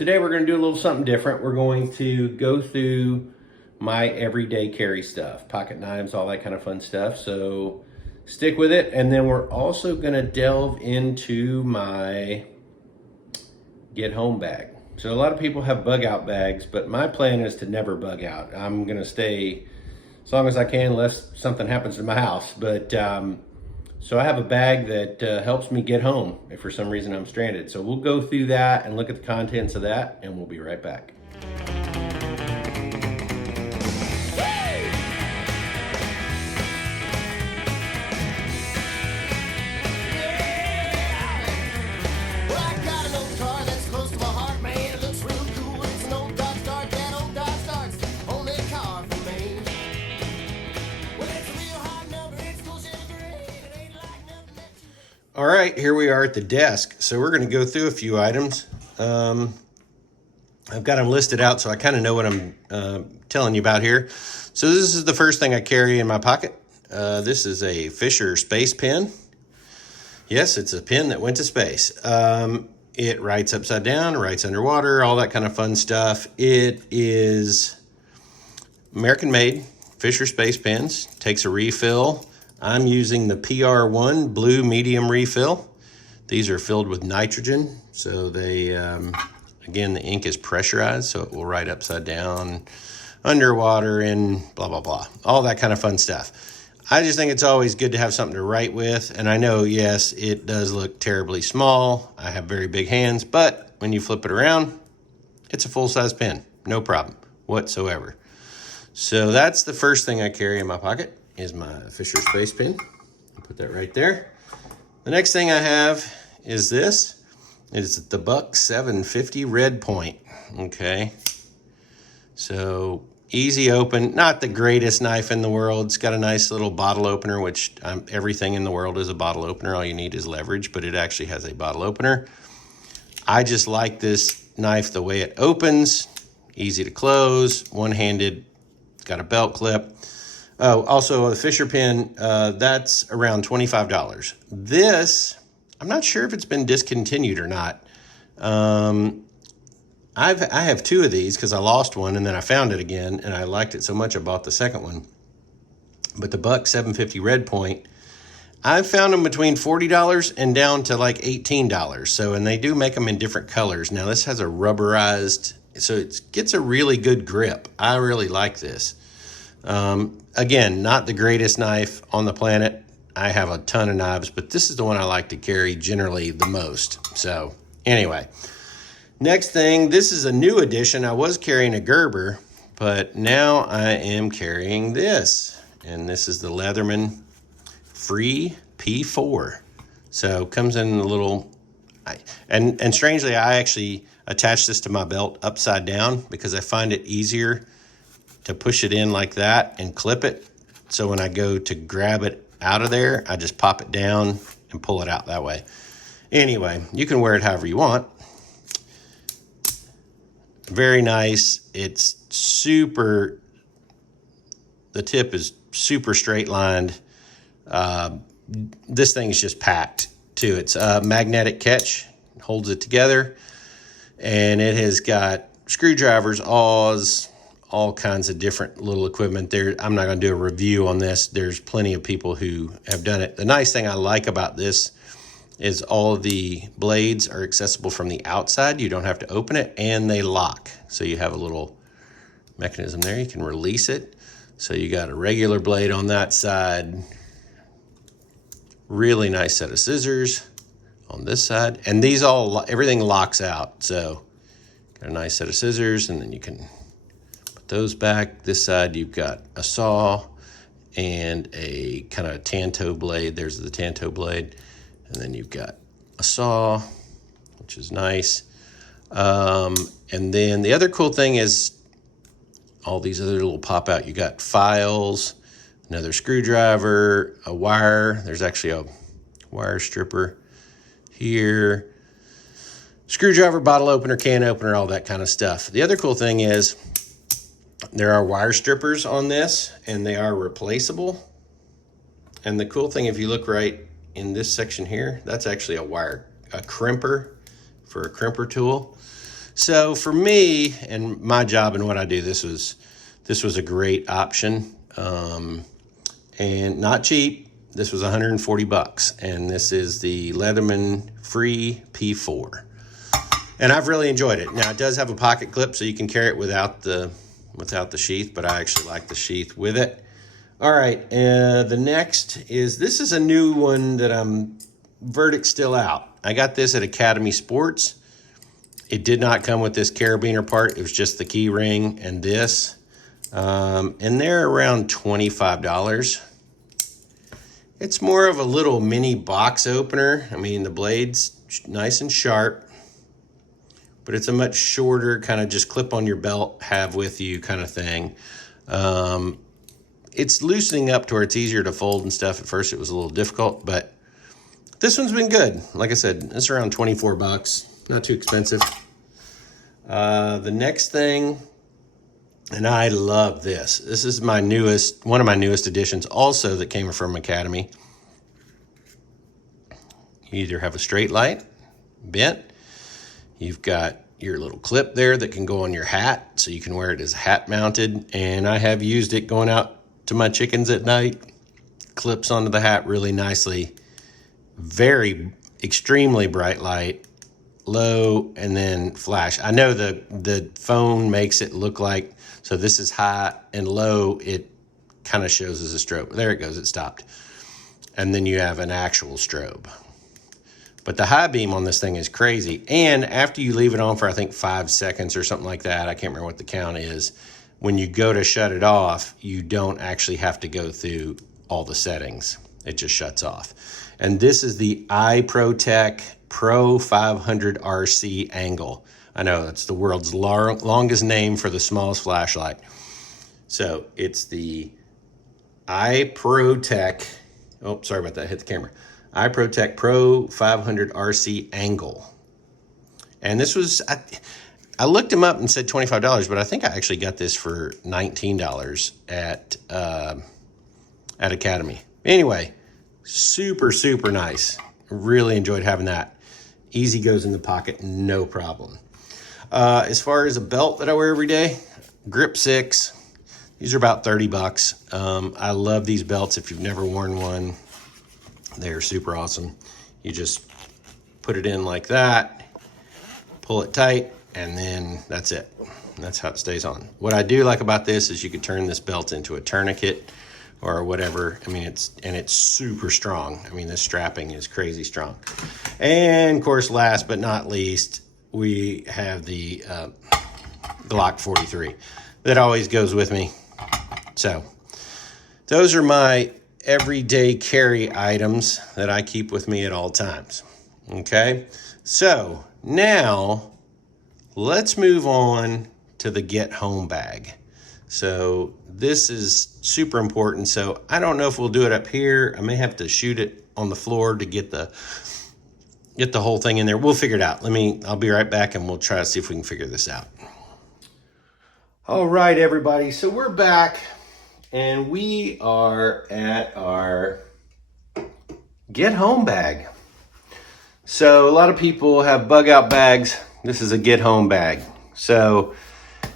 Today we're going to do a little something different. We're going to go through my everyday carry stuff, pocket knives, all that kind of fun stuff. So stick with it. And then we're also going to delve into my get home bag. So a lot of people have bug out bags, but my plan is to never bug out. I'm going to stay as long as I can unless something happens to my house. But so I have a bag that helps me get home if for some reason I'm stranded. So we'll go through that and look at the contents of that, and we'll be right back. All right, here we are at the desk. So we're going to go through a few items. I've got them listed out, so I kind of know what I'm telling you about here. So this is the first thing I carry in my pocket. This is a Fisher space pen. Yes, it's a pen that went to space. It writes upside down, writes underwater, all that kind of fun stuff. It is American made, Fisher space pens, takes a refill. I'm using the PR1 blue medium refill. These are filled with nitrogen, so they, again, the ink is pressurized, so it will write upside down, underwater, and blah, blah, blah. All that kind of fun stuff. I just think it's always good to have something to write with, and I know, yes, it does look terribly small. I have very big hands, but when you flip it around, it's a full-size pen. No problem whatsoever. So that's the first thing I carry in my pocket. Is my Fisher space pen. I'll put that right there. The next thing I have is this. It's the Buck 750 Red Point. Okay. So easy open, not the greatest knife in the world. It's got a nice little bottle opener, which everything in the world is a bottle opener. All you need is leverage, but it actually has a bottle opener. I just like this knife the way it opens. Easy to close, one-handed, got a belt clip. Oh, also a Fisher pen, that's around $25. This, I'm not sure if it's been discontinued or not. I have two of these because I lost one and then I found it again and I liked it so much I bought the second one. But the Buck 750 Red Point, I've found them between $40 and down to like $18. So, and they do make them in different colors. Now this has a rubberized, so it gets a really good grip. I really like this. Again, not the greatest knife on the planet. I have a ton of knives, but this is the one I like to carry generally the most. So anyway, next thing, this is a new addition. I was carrying a Gerber, but now I am carrying this. And this is the Leatherman Free P4. So comes in a little, and strangely, I actually attach this to my belt upside down because I find it easier to push it in like that and clip it. So when I go to grab it out of there, I just pop it down and pull it out that way. Anyway, you can wear it however you want. Very nice. It's super, the tip is super straight lined. This thing is just packed too. It's a magnetic catch, holds it together. And it has got screwdrivers, awls, all kinds of different little equipment there. I'm not going to do a review on this. There's plenty of people who have done it. The nice thing I like about this is all of the blades are accessible from the outside. You don't have to open it, and they lock. So you have a little mechanism there. You can release it. So you got a regular blade on that side. Really nice set of scissors on this side. And these all, everything locks out. So got a nice set of scissors, and then you can those back. This side you've got a saw and a kind of Tanto blade. There's the Tanto blade. And then you've got a saw, which is nice. And then the other cool thing is all these other little pop out. You got files, another screwdriver, a wire. There's actually a wire stripper here. Screwdriver, bottle opener, can opener, all that kind of stuff. The other cool thing is there are wire strippers on this, and they are replaceable. And the cool thing, if you look right in this section here, that's actually a crimper for a crimper tool. So for me and my job and what I do, this was a great option, and not cheap. This was 140 bucks, and this is the Leatherman Free P4. And I've really enjoyed it. Now, it does have a pocket clip, so you can carry it without the sheath, but I actually like the sheath with it. All right, the next is, this is a new one that verdict's still out. I got this at Academy Sports. It did not come with this carabiner part. It was just the key ring and this. And they're around $25. It's more of a little mini box opener. I mean, the blade's nice and sharp, but it's a much shorter kind of just clip on your belt, have with you kind of thing. It's loosening up to where it's easier to fold and stuff. At first it was a little difficult, but this one's been good. Like I said, it's around 24 bucks, not too expensive. The next thing, and I love this. This is my newest, one of my newest additions also that came from Academy. You either have a straight light, bent. You've got your little clip there that can go on your hat, so you can wear it as hat mounted. And I have used it going out to my chickens at night. Clips onto the hat really nicely. Very extremely bright light, low, and then flash. I know the phone makes it look like, so this is high and low, it kind of shows as a strobe. There it goes, it stopped. And then you have an actual strobe. But the high beam on this thing is crazy. And after you leave it on for, I think, 5 seconds or something like that, I can't remember what the count is, when you go to shut it off, you don't actually have to go through all the settings. It just shuts off. And this is the iProtec Pro 500 RC angle. I know that's the world's longest name for the smallest flashlight. So it's the iProtec, oh, sorry about that, hit the camera. iProtec Pro 500 RC angle. And this was, I looked them up and said $25, but I think I actually got this for $19 at Academy. Anyway, super, super nice. Really enjoyed having that. Easy goes in the pocket, no problem. As far as a belt that I wear every day, Grip 6. These are about 30 bucks. I love these belts. If you've never worn one, they're super awesome. You just put it in like that, pull it tight, and then that's it. That's how it stays on. What I do like about this is you could turn this belt into a tourniquet or whatever. I mean, it's super strong. I mean, this strapping is crazy strong. And of course, last but not least, we have the Glock 43 that always goes with me. So those are my everyday carry items that I keep with me at all times. Okay, so now let's move on to the get home bag. So this is super important. So I don't know if we'll do it up here. I may have to shoot it on the floor to get the whole thing in there. We'll figure it out. I'll be right back and we'll try to see if we can figure this out. All right, everybody. So we're back and we are at our get home bag. So a lot of people have bug out bags. This is a get home bag. So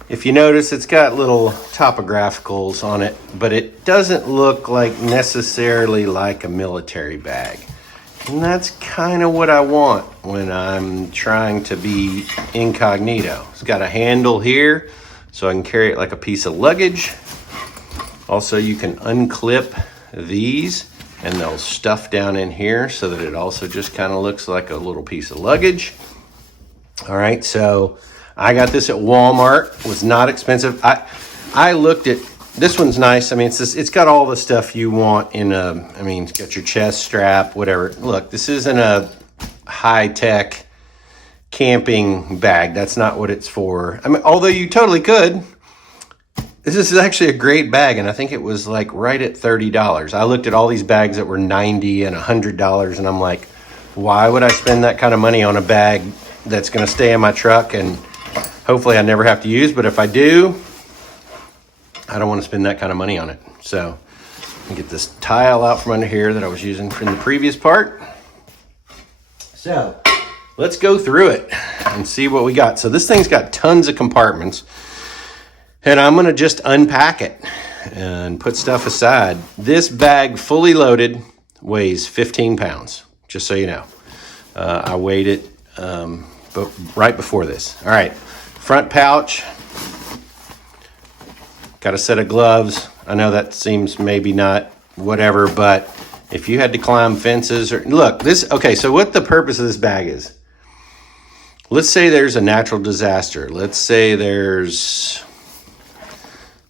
if you notice, it's got little topographicals on it, but it doesn't look like necessarily like a military bag. And that's kind of what I want when I'm trying to be incognito. It's got a handle here, so I can carry it like a piece of luggage. Also, you can unclip these and they'll stuff down in here so that it also just kind of looks like a little piece of luggage. All right, so I got this at Walmart. It was not expensive. I looked at, this one's nice. I mean, it's got all the stuff you want in a, I mean, it's got your chest strap, whatever. Look, this isn't a high-tech camping bag. That's not what it's for. I mean, although you totally could. This is actually a great bag, and I think it was like right at $30. I looked at all these bags that were $90 and $100, and I'm like, why would I spend that kind of money on a bag that's going to stay in my truck and hopefully I never have to use? But if I do, I don't want to spend that kind of money on it. So let me get this tile out from under here that I was using from the previous part. So let's go through it. and see what we got. So this thing's got tons of compartments, and I'm gonna just unpack it and put stuff aside. This bag, fully loaded, weighs 15 pounds, just so you know. I weighed it but right before this. All right, front pouch, got a set of gloves. I know that seems maybe not whatever, but if you had to climb fences or look, this, okay, so what the purpose of this bag is, let's say there's a natural disaster. Let's say there's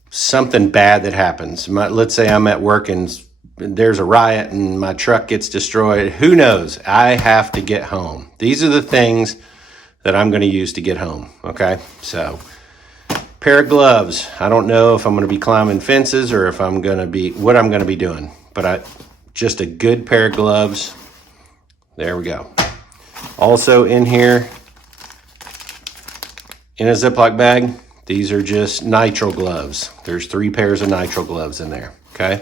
something bad that happens. Let's say I'm at work and there's a riot and my truck gets destroyed. Who knows? I have to get home. These are the things that I'm going to use to get home. Okay. So pair of gloves. I don't know if I'm going to be climbing fences or if I'm going to be, what I'm going to be doing, but just a good pair of gloves. There we go. Also in here, in a Ziploc bag, these are just nitrile gloves. There's 3 pairs of nitrile gloves in there, okay?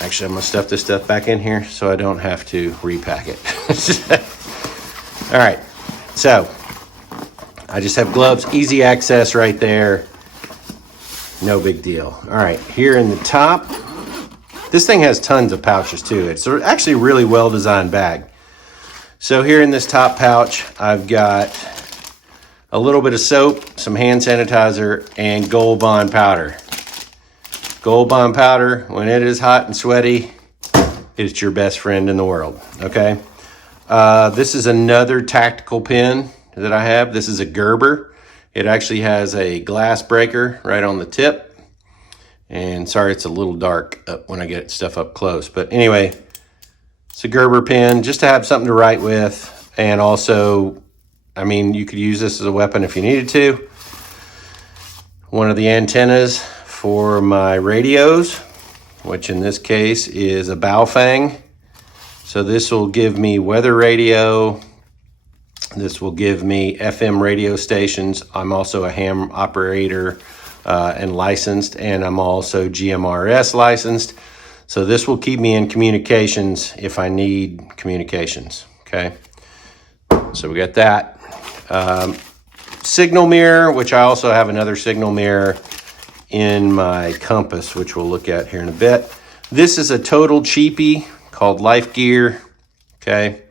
Actually, I'm gonna stuff this stuff back in here so I don't have to repack it. All right, so I just have gloves, easy access right there. No big deal. All right, here in the top, this thing has tons of pouches too. It's actually a really well-designed bag. So here in this top pouch, I've got a little bit of soap, some hand sanitizer, and Gold Bond powder. Gold Bond powder, when it is hot and sweaty, it's your best friend in the world, okay? This is another tactical pen that I have. This is a Gerber. It actually has a glass breaker right on the tip. And sorry, it's a little dark when I get stuff up close. But anyway, it's a Gerber pen just to have something to write with. And also, I mean, you could use this as a weapon if you needed to. One of the antennas for my radios, which in this case is a Baofeng. So this will give me weather radio. This will give me FM radio stations. I'm also a ham operator and licensed, and I'm also GMRS licensed. So this will keep me in communications if I need communications, okay? So we got that. Signal mirror, which I also have another signal mirror in my compass, which we'll look at here in a bit. This is a total cheapie called Life Gear, okay?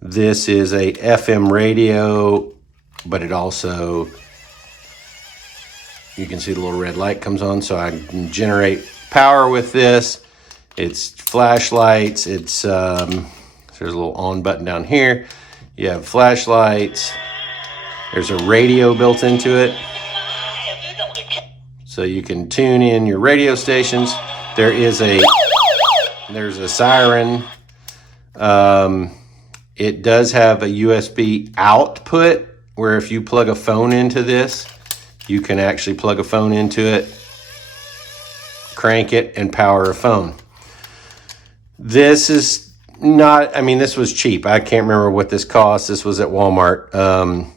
This is a FM radio, but it also, you can see the little red light comes on, so I can generate power with this. It's flashlights, it's, there's a little on button down here. You have flashlights. There's a radio built into it, so you can tune in your radio stations. There's a siren. It does have a USB output where if you plug a phone into this, you can actually plug a phone into it, crank it, and power a phone. This is not, I mean, this was cheap. I can't remember what this cost. This was at Walmart.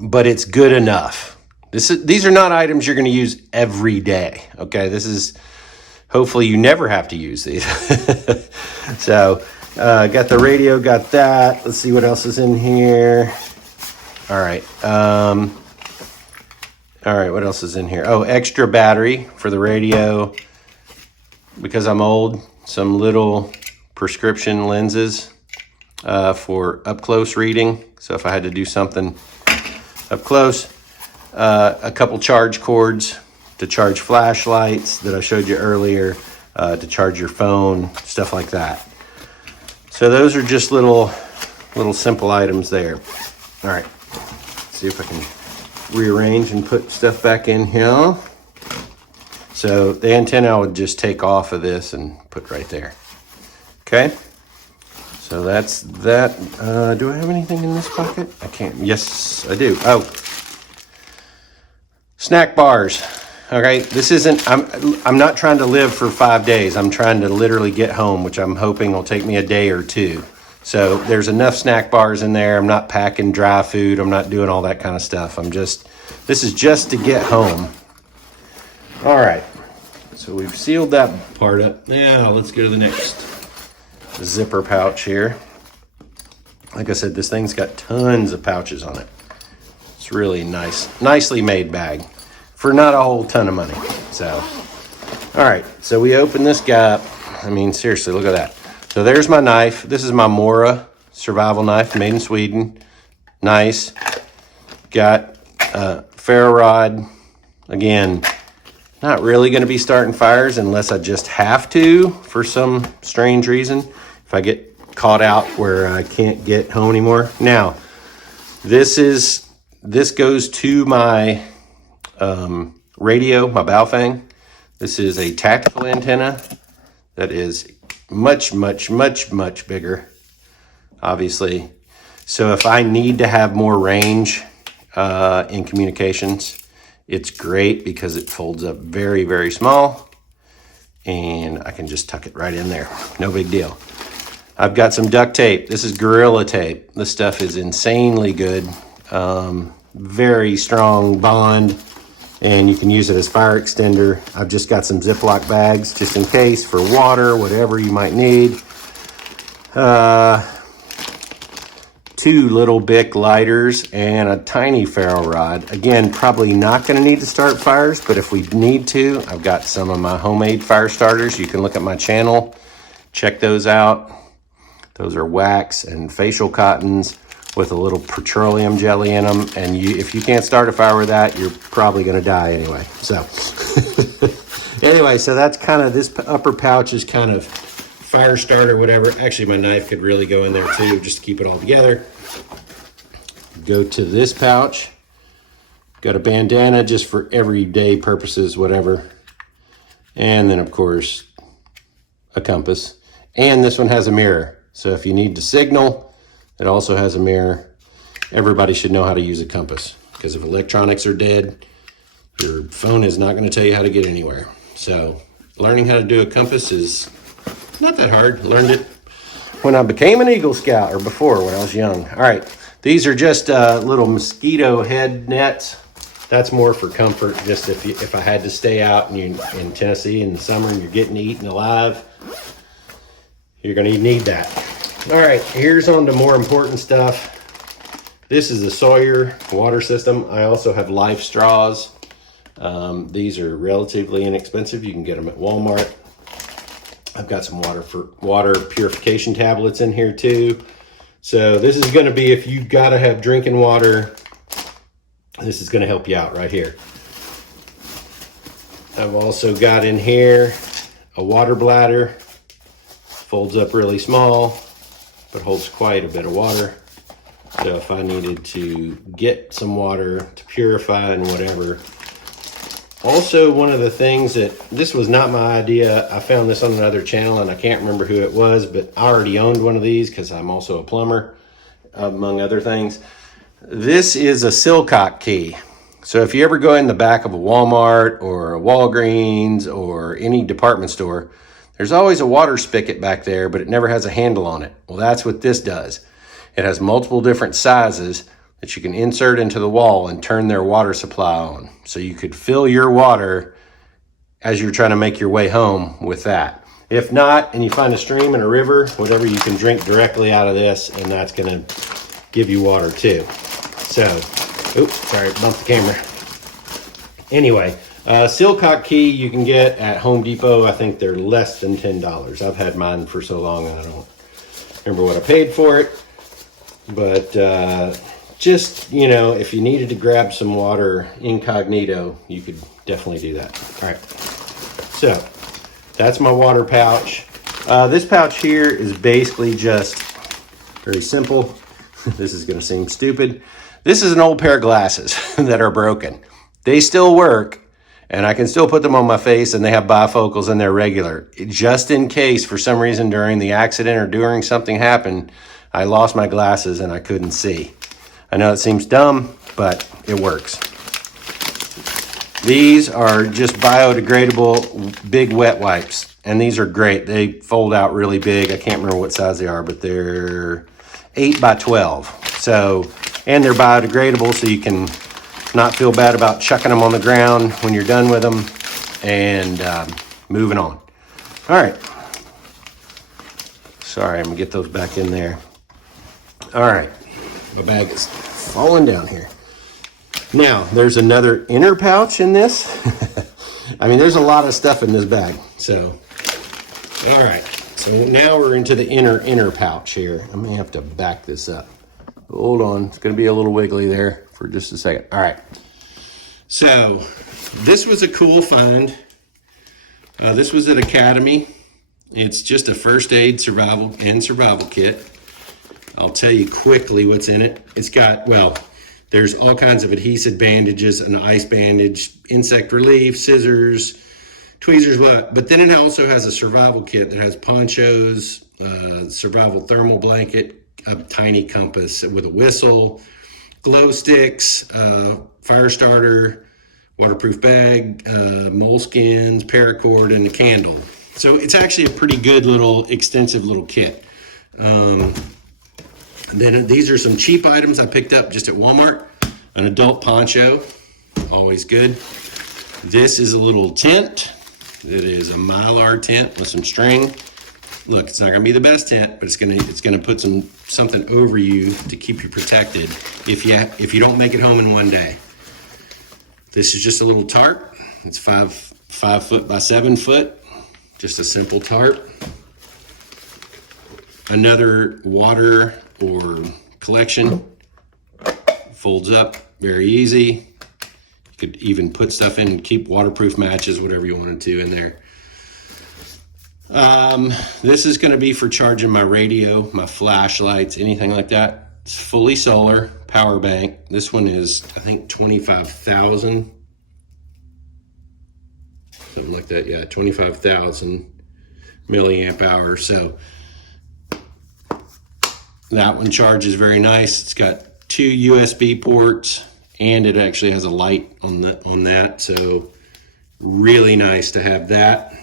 But it's good enough. These are not items you're going to use every day. Okay, this is, hopefully you never have to use these. So, got the radio, got that. Let's see what else is in here. All right. All right, what else is in here? Oh, extra battery for the radio. Because I'm old, some little prescription lenses for up close reading. So if I had to do something up close, a couple charge cords to charge flashlights that I showed you earlier, to charge your phone, stuff like that. So those are just little simple items there. All right, let's see if I can rearrange and put stuff back in here. So the antenna I would just take off of this and put right there. Okay, so that's that. Do I have anything in this pocket? I can't. Yes, I do. Oh, snack bars. Okay, this isn't, I'm not trying to live for 5 days. I'm trying to literally get home, which I'm hoping will take me a day or two. So there's enough snack bars in there. I'm not packing dry food. I'm not doing all that kind of stuff. This is just to get home. All right, so we've sealed that part up. Now let's go to the next zipper pouch here. Like I said, this thing's got tons of pouches on it. It's really nice, nicely made bag for not a whole ton of money. So, all right, so we open this guy up. I mean, seriously, look at that. So there's my knife. This is my Mora survival knife, made in Sweden. Nice. Got a ferro rod. Again, not really going to be starting fires unless I just have to for some strange reason. If I get caught out where I can't get home anymore. Now, this goes to my radio, my Baofeng. This is a tactical antenna that is much, much, much, much bigger, obviously. So if I need to have more range in communications, it's great because it folds up very, very small and I can just tuck it right in there. No big deal. I've got some duct tape. This is Gorilla Tape. This stuff is insanely good. Very strong bond, and you can use it as fire extender. I've just got some Ziploc bags just in case for water, whatever you might need. 2 little Bic lighters and a tiny ferro rod. Again, probably not going to need to start fires, but if we need to, I've got some of my homemade fire starters. You can look at my channel, check those out. Those are wax and facial cottons with a little petroleum jelly in them. And if you can't start a fire with that, you're probably going to die anyway. So anyway, so that's kind of, this upper pouch is kind of fire starter, whatever. Actually, my knife could really go in there too, just to keep it all together. Go to this pouch. Got a bandana just for everyday purposes, whatever. And then, of course, a compass. And this one has a mirror. So if you need to signal, it also has a mirror. Everybody should know how to use a compass, because if electronics are dead, your phone is not going to tell you how to get anywhere. So learning how to do a compass is not that hard. Learned it when I became an Eagle Scout, or before, when I was young. All right, these are just little mosquito head nets. That's more for comfort, just if I had to stay out and you're in Tennessee in the summer and you're getting eaten alive, you're going to need that. All right, here's on to more important stuff. This is the Sawyer water system. I also have life straws. These are relatively inexpensive. You can get them at Walmart. I've got some water purification tablets in here too. So this is going to be, if you've got to have drinking water, this is going to help you out right here. I've also got in here a water bladder. Folds up really small, but holds quite a bit of water. So if I needed to get some water to purify and whatever. Also, one of the things that, this was not my idea. I found this on another channel and I can't remember who it was, but I already owned one of these because I'm also a plumber, among other things. This is a Silcock key. So if you ever go in the back of a Walmart or a Walgreens or any department store, there's always a water spigot back there, but it never has a handle on it. Well, that's what this does. It has multiple different sizes that you can insert into the wall and turn their water supply on. So you could fill your water as you're trying to make your way home with that. If not, and you find a stream and a river, whatever, you can drink directly out of this, and that's gonna give you water too. So, oops, sorry, bumped the camera. Anyway, Silcock key you can get at Home Depot. I think they're less than $10. I've had mine for so long I don't remember what I paid for it. But just, you know, if you needed to grab some water incognito, you could definitely do that. All right, so that's my water pouch. This pouch here is basically just very simple. This is gonna seem stupid. This is an old pair of glasses that are broken. They still work, and I can still put them on my face, and they have bifocals and they're regular. Just in case for some reason during the accident or during something happened, I lost my glasses and I couldn't see. I know it seems dumb, but it works. These are just biodegradable big wet wipes, and these are great. They fold out really big. I can't remember what size they are, but they're 8 by 12. So, and they're biodegradable, so you can not feel bad about chucking them on the ground when you're done with them, and moving on. All right. Sorry, I'm gonna get those back in there. All right, my bag is falling down here. Now, there's another inner pouch in this. I mean, there's a lot of stuff in this bag. So, all right. So now we're into the inner pouch here. I may have to back this up. Hold on. It's going to be a little wiggly there for just a second. All right. So this was a cool find. This was at Academy. It's just a first aid survival kit. I'll tell you quickly what's in it. It's got, well, there's all kinds of adhesive bandages, an ice bandage, insect relief, scissors, tweezers, but then it also has a survival kit that has ponchos, survival thermal blanket, a tiny compass with a whistle, glow sticks, fire starter, waterproof bag, moleskins, paracord, and a candle. So it's actually a pretty good little extensive little kit. Then these are some cheap items I picked up just at Walmart. An adult poncho, always good. This is a little tent. It is a Mylar tent with some string. Look, it's not gonna be the best tent, but it's gonna put something over you to keep you protected if you don't make it home in one day. This is just a little tarp. It's 5 foot by 7 foot. Just a simple tarp. Another water or collection. Folds up very easy. You could even put stuff in and keep waterproof matches, whatever you wanted to in there. This is going to be for charging my radio, my flashlights, anything like that. It's fully solar, power bank. This one is, I think, 25,000. Something like that, yeah, 25,000 milliamp hour. So that one charges very nice. It's got 2 USB ports, and it actually has a light on that. So really nice to have that.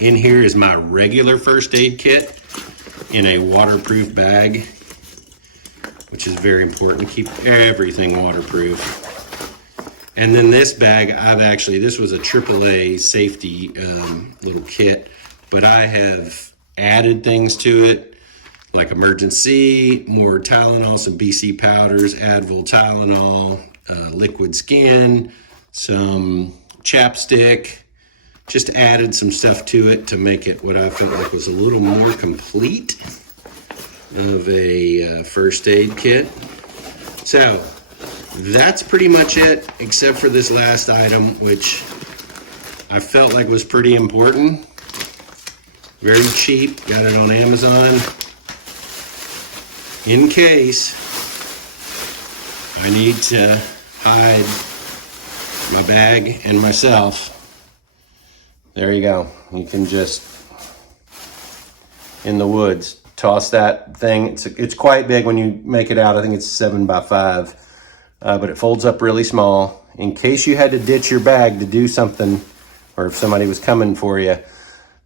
In here is my regular first aid kit in a waterproof bag, which is very important. Keep everything waterproof. And then this bag, this was a AAA safety little kit, but I have added things to it, like emergency, more Tylenol, some BC powders, Advil Tylenol, liquid skin, some chapstick. Just added some stuff to it to make it what I felt like was a little more complete of a first aid kit. So that's pretty much it, except for this last item, which I felt like was pretty important. Very cheap, got it on Amazon. In case I need to hide my bag and myself, there you go. You can just, in the woods, toss that thing. It's quite big when you make it out. I think it's 7 by 5, but it folds up really small. In case you had to ditch your bag to do something, or if somebody was coming for you.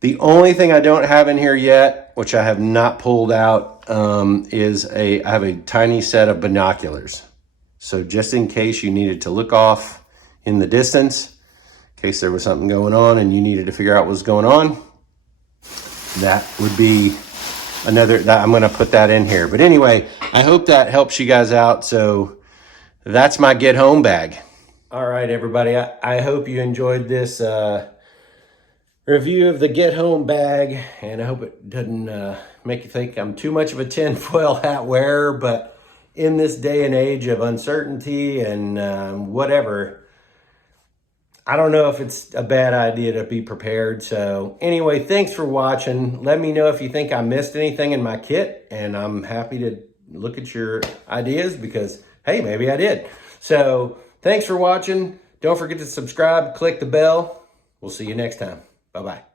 The only thing I don't have in here yet, which I have not pulled out, is I have a tiny set of binoculars. So just in case you needed to look off in the distance, in case there was something going on and you needed to figure out what was going on, that would be I'm gonna put that in here. But anyway, I hope that helps you guys out. So that's my get home bag. All right, everybody, I hope you enjoyed this review of the get home bag, and I hope it doesn't make you think I'm too much of a tinfoil hat wearer, but in this day and age of uncertainty and whatever, I don't know if it's a bad idea to be prepared. So anyway, thanks for watching. Let me know if you think I missed anything in my kit, and I'm happy to look at your ideas because, hey, maybe I did. So thanks for watching. Don't forget to subscribe, click the bell. We'll see you next time. Bye-bye.